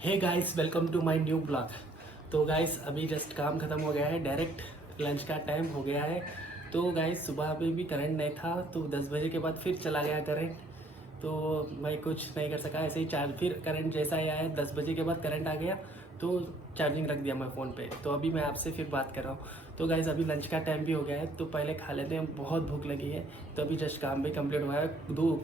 Hey guys, welcome to my new blog. तो guys अभी just काम ख़त्म हो गया है, डायरेक्ट लंच का टाइम हो गया है। तो गाइस सुबह अभी भी करंट नहीं था, तो 10 बजे के बाद फिर चला गया करंट। तो मैं कुछ नहीं कर सका, ऐसे ही चार्ज फिर करंट जैसा ही आया 10 बजे के बाद करंट आ गया, तो चार्जिंग रख दिया मैं फ़ोन पे। तो अभी मैं आपसे फिर बात कर रहा हूँ। तो गाइस अभी लंच का टाइम भी हो गया है, तो पहले खा लेते हैं, बहुत भूख लगी है। तो अभी जस्ट काम भी कंप्लीट हुआ है,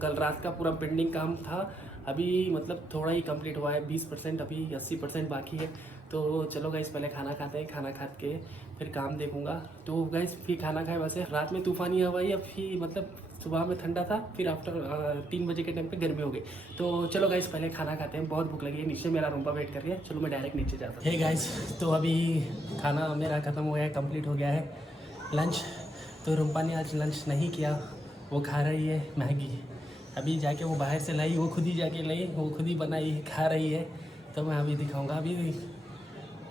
कल रात का पूरा पेंडिंग काम था, अभी मतलब थोड़ा ही कंप्लीट हुआ है, 20%, अभी 80% बाकी है। तो चलो गाइस पहले खाना खाते हैं, खाना खा के फिर काम देखूंगा। तो गाइस फिर खाना खाए, वैसे रात में तूफानी हवा या फिर मतलब सुबह में ठंडा था, फिर आफ्टर 3 बजे के टाइम पे गर्मी हो गई। तो चलो गाइस पहले खाना खाते हैं, बहुत भूख लगी है, नीचे मेरा रूम्पा वेट कर रही है। चलो मैं डायरेक्ट नीचे जाता हूँ। हे गाइस, तो अभी खाना मेरा ख़त्म हो गया है, कंप्लीट हो गया है लंच। तो रूम्पा ने आज लंच नहीं किया, वो खा रही है मैगी। अभी जाके वो बाहर से लाई, वो खुद ही जाके लाई, वो खुद ही बनाई खा रही है। तो मैं अभी दिखाऊंगा। अभी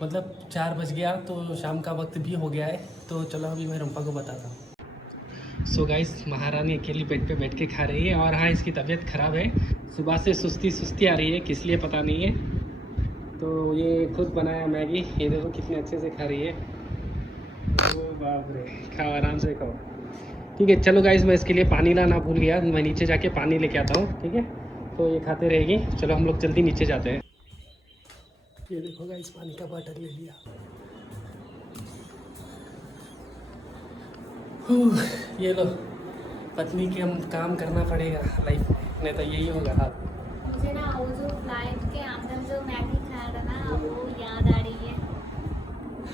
मतलब 4 बज गया, तो शाम का वक्त भी हो गया है। तो चलो अभी मैं रूम्पा को बताता हूँ। सो गाइस, महारानी अकेली बेड पे बैठ के खा रही है, और हाँ इसकी तबीयत ख़राब है, सुबह से सुस्ती सुस्ती आ रही है, किस लिए पता नहीं है। तो ये खुद बनाया मैगी, ये देखो कितने अच्छे से खा रही है। ओ बाप रे, खाओ आराम से खाओ। ठीक है चलो गाइस, मैं इसके लिए पानी लाना भूल गया, मैं नीचे जाके पानी लेके आता हूँ, ठीक है। तो ये खाते रहेगी, चलो हम लोग जल्दी नीचे जाते हैं। ये देखो गाइस, पानी का बॉटल ले लिया। ये लो, पत्नी के हम काम करना पड़ेगा लाइफ में, नहीं तो यही होगा हाल। मुझे ना वो जो फ्लाइट के अंदर जो मैगी खाया था ना, वो याद आ रही है।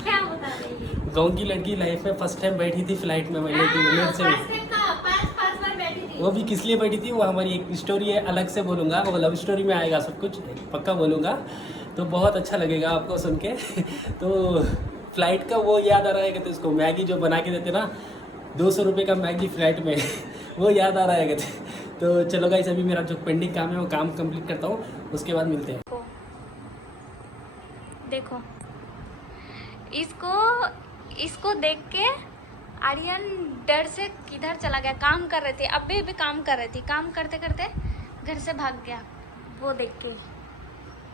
क्या बता रही है? गाँव की लड़की लाइफ में फर्स्ट टाइम बैठी थी फ्लाइट में, मैं लेके मेरे से फर्स्ट टाइम का पांच बार बैठी थी। वो भी किस लिए बैठी थी, वो हमारी एक स्टोरी है, अलग से बोलूँगा, वो लव स्टोरी में आएगा सब कुछ, पक्का बोलूँगा। तो बहुत अच्छा लगेगा आपको सुन के। तो फ्लाइट का वो याद आ रहा है, कहते उसको मैगी जो बना के देते ना, 200 रुपये का मैगी फ्लाइट में। वो याद आ रहा है कहते। तो चलो गाइस, अभी मेरा जो पेंडिंग काम है वो काम कंप्लीट करता हूँ, उसके बाद मिलते हैं। देखो इसको इसको देख के आर्यन डर से किधर चला गया। काम कर रहे थे, अभी भी काम कर रही थी, काम करते करते घर से भाग गया। वो देख के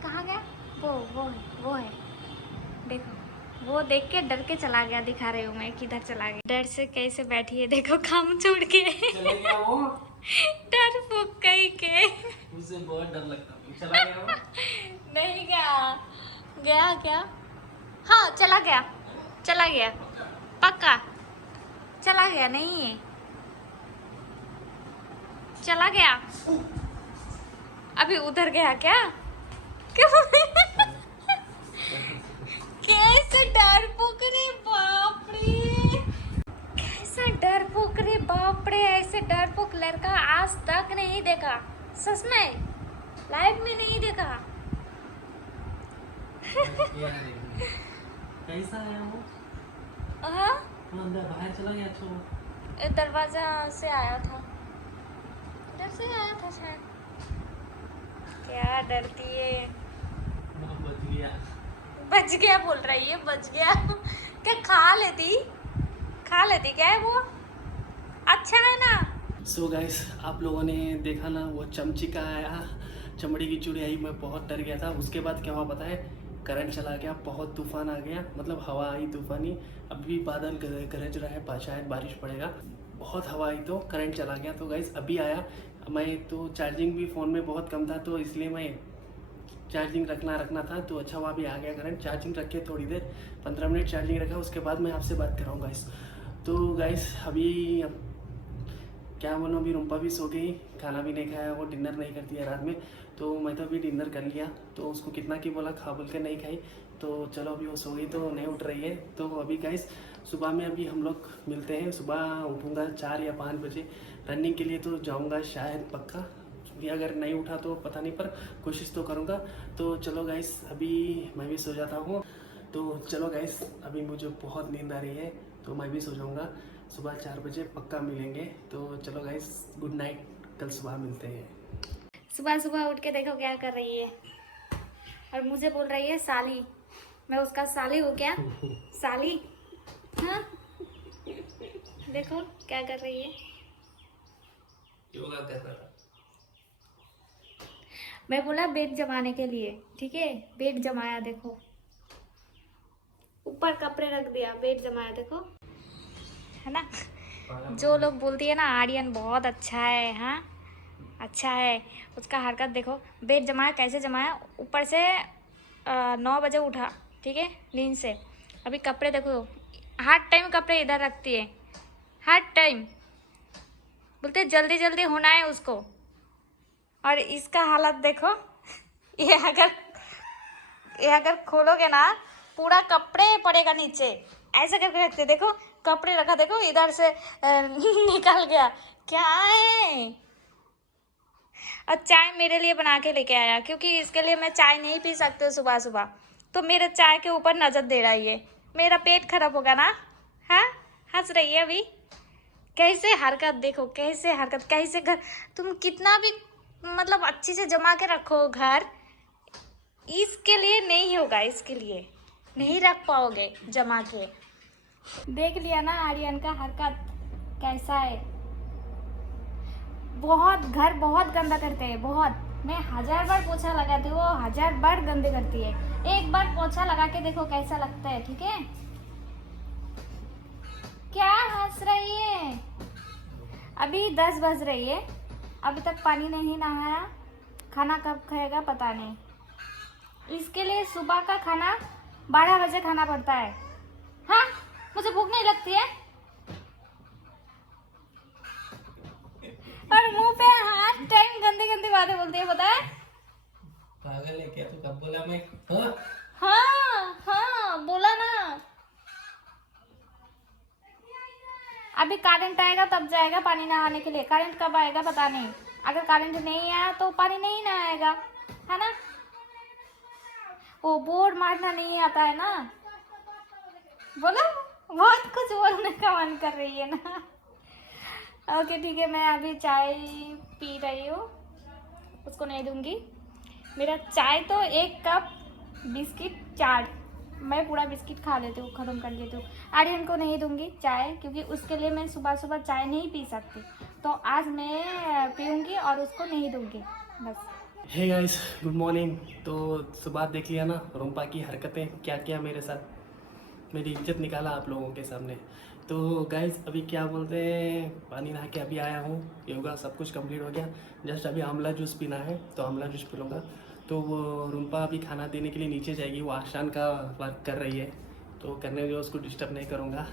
कहाँ गया? वो है, देखो वो देख के डर के चला गया। दिखा रही हूँ मैं किधर चला गया, डर से कैसे बैठी है, देखो काम छोड़ के। चले गया वो, डर फूक कहीं के। मुझसे बहुत डर लगता है, चला गया वो। नहीं गया, गया क्या? हाँ चला गया, चला गया, पक्का चला गया। नहीं चला गया, अभी उधर गया क्या? क्यों? कैसे डरपोक रे बाप रे, कैसे डरपोक रे बाप रे। ऐसे डरपोक लड़का आज तक नहीं देखा, सच में लाइफ में नहीं देखा। कैसा आया वो? हाँ अंदर बाहर चला गया, अच्छा वो दरवाजा से आया था, इधर से आया था शायद। क्या डरती है? बच गया। बच गया बोल रही है, बच गया। क्या खा लेती क्या है वो? अच्छा है ना। सो गाइस, आप लोगों ने देखा ना, वो चमचिका आया, चमड़ी की चूड़ी आई, मैं बहुत डर गया था। उसके बाद क्या हुआ पता है, करंट चला गया, बहुत तूफान आ गया, मतलब हवा आई तूफानी। अभी बादल गरज रहा है, शायद बारिश पड़ेगा। बहुत हवा आई तो करंट चला गया। तो गाइस अभी आया, मैं तो चार्जिंग भी फ़ोन में बहुत कम था, तो इसलिए मैं चार्जिंग रखना था। तो अच्छा हुआ अभी आ गया करंट, चार्जिंग रख के थोड़ी देर 15 मिनट चार्जिंग रखा, उसके बाद मैं आपसे बात कर रहा हूँ गाइस। तो गाइस अभी क्या बोलूँ, अभी रूम्पा भी सो गई, खाना भी नहीं खाया, वो डिनर नहीं करती है रात में। तो मैं तो अभी डिनर कर लिया, तो उसको कितना की बोला खा बोल के नहीं खाई। तो चलो अभी वो सो गई, तो नहीं उठ रही है। तो अभी गाइस सुबह में अभी हम लोग मिलते हैं, सुबह उठूँगा 4 या 5 बजे, रनिंग के लिए तो जाऊँगा शायद पक्का, भी अगर नहीं उठा तो पता नहीं, पर कोशिश तो करूँगा। तो चलो गाइस अभी मैं भी सो जाता हूँ। तो चलो गाइस, अभी मुझे बहुत नींद आ रही है, तो मैं भी सो जाऊँगा, सुबह 4 बजे पक्का मिलेंगे। तो चलो गाइस, गुड नाइट, कल सुबह मिलते हैं। सुबह सुबह उठ के देखो क्या कर रही है, और मुझे बोल रही है साली। मैं उसका साली हूँ क्या? साली, हाँ देखो क्या कर रही है। योगा कर रहा था। मैं बोला बेड जमाने के लिए, ठीक है। बेड जमाया, देखो ऊपर कपड़े रख दिया, बेड जमाया, देखो है ना। जो लोग बोलती है ना आर्यन बहुत अच्छा है, हाँ अच्छा है, उसका हरकत देखो। बेड जमाया, कैसे जमाया, ऊपर से 9 बजे उठा, ठीक है, नींद से। अभी कपड़े देखो, हर टाइम कपड़े इधर रखती है, हर टाइम बोलते जल्दी जल्दी होना है उसको। और इसका हालत देखो, ये अगर खोलोगे ना पूरा कपड़े पड़ेगा नीचे, ऐसे करके रखते। देखो कपड़े रखा, देखो इधर से निकल गया, क्या है। और चाय मेरे लिए बना के लेके आया, क्योंकि इसके लिए मैं चाय नहीं पी सकती सुबह सुबह, तो मेरे चाय के ऊपर नजर दे रहा है ये। मेरा पेट खराब होगा ना। हाँ हंस रही है अभी, कैसे हरकत देखो, कैसे हरकत, कैसे घर तुम कितना भी मतलब अच्छे से जमा के रखो घर, इसके लिए नहीं होगा, इसके लिए नहीं रख पाओगे जमा के। देख लिया ना आर्यन का हरकत कैसा है। बहुत घर बहुत गंदा करते हैं, बहुत। मैं 1000 बार पोछा लगाती हूँ, वो 1000 बार गंदे करती है। एक बार पोछा लगा के देखो कैसा लगता है, ठीक है। क्या हंस रही है। अभी 10 बज रही है, अभी तक पानी नहीं नहाया, खाना कब खाएगा पता नहीं। इसके लिए सुबह का खाना 12 बजे खाना पड़ता है। हाँ मुझे भूख नहीं लगती है। और मुंह पे हर टाइम गंदी गंदी बातें बोलती है, पता है। पागल है क्या तू? कब बोला मैं? हाँ हाँ बोला ना। अभी करंट आएगा तब जाएगा पानी नहाने के लिए। करंट कब आएगा पता नहीं। अगर करंट नहीं आया तो पानी नहीं नहाएगा, है ना। वो बोर्ड मारना नहीं आता है ना। बोलो, बहुत कुछ बोलने का मन कर रही है ना। ओके ठीक है, मैं अभी चाय पी रही हूँ, उसको नहीं दूंगी। मेरा चाय तो 1 कप बिस्किट 4, मैं पूरा बिस्किट खा लेती हूँ, ख़त्म कर लेती हूँ। आर्यन को नहीं दूंगी चाय, क्योंकि उसके लिए मैं सुबह सुबह चाय नहीं पी सकती, तो आज मैं पीऊँगी और उसको नहीं दूंगी बस। Hey guys, good morning. तो सुबह देख लिया ना रुम्पा की हरकतें, क्या क्या मेरे साथ, मेरी इज्जत निकाला आप लोगों के सामने। तो गाइस अभी क्या बोलते हैं, पानी नहा के अभी आया हूँ, योगा सब कुछ कंप्लीट हो गया। जस्ट अभी आंवला जूस पीना है, तो आंवला जूस पी लूँगा। तो वो रुम्पा अभी खाना देने के लिए नीचे जाएगी, वो आशान का वर्क कर रही है, तो करने जो उसको डिस्टर्ब नहीं करूँगा,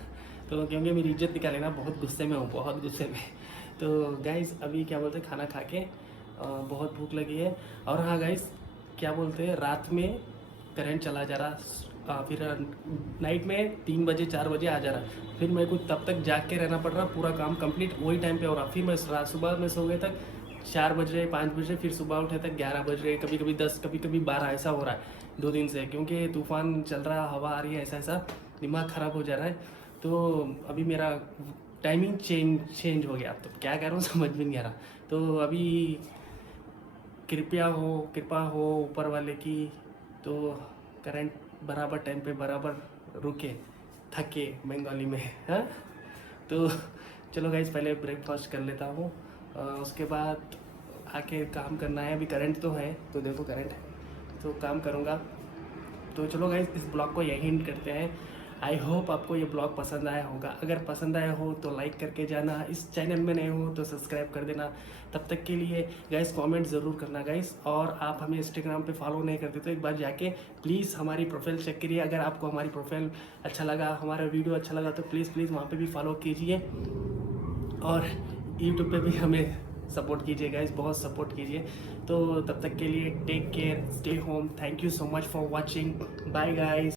तो क्योंकि मेरी इज्जत निकाले ना, बहुत गुस्से में हूँ, बहुत गुस्से में। तो गाइस अभी क्या बोलते हैं, खाना खा के बहुत भूख लगी है। और हाँ गाइस, क्या बोलते हैं, रात में करंट चला जा रहा, फिर नाइट में 3 बजे 4 बजे आ जा रहा, फिर मेरे को तब तक जाग के रहना पड़ रहा, पूरा काम कंप्लीट वही टाइम पे हो रहा। फिर मैं सुबह में सो गए तक 4 बज रहे 5 बजे, फिर सुबह उठे तक 11 बज रहे, कभी कभी 10, कभी कभी 12, ऐसा हो रहा है 2 दिन से, क्योंकि तूफान चल रहा है, हवा आ रही है, ऐसा दिमाग ख़राब हो जा रहा है। तो अभी मेरा टाइमिंग चेंज हो गया, तो क्या करूँ समझ में नहीं आ रहा। तो अभी कृपा हो ऊपर वाले की, तो करंट बराबर टाइम पे बराबर रुके, थके बंगाली में, हाँ। तो चलो गाइस पहले ब्रेकफास्ट कर लेता हूँ, उसके बाद आके काम करना है। अभी करंट तो है, तो देखो करंट है तो काम करूँगा। तो चलो गाइस इस ब्लॉग को यही एंड करते हैं। आई होप आपको ये ब्लॉग पसंद आया होगा। अगर पसंद आया हो तो लाइक करके जाना, इस चैनल में नए हो तो सब्सक्राइब कर देना। तब तक के लिए गाइस कमेंट ज़रूर करना गाइस। और आप हमें इंस्टाग्राम पे फॉलो नहीं करते तो एक बार जाके प्लीज़ हमारी प्रोफाइल चेक करिए। अगर आपको हमारी प्रोफाइल अच्छा लगा, हमारा वीडियो अच्छा लगा, तो प्लीज़ वहाँ पर भी फॉलो कीजिए। और यूट्यूब पर भी हमें सपोर्ट कीजिए गाइस, बहुत सपोर्ट कीजिए। तो तब तक के लिए take care, stay home, thank you so much for watching, bye guys.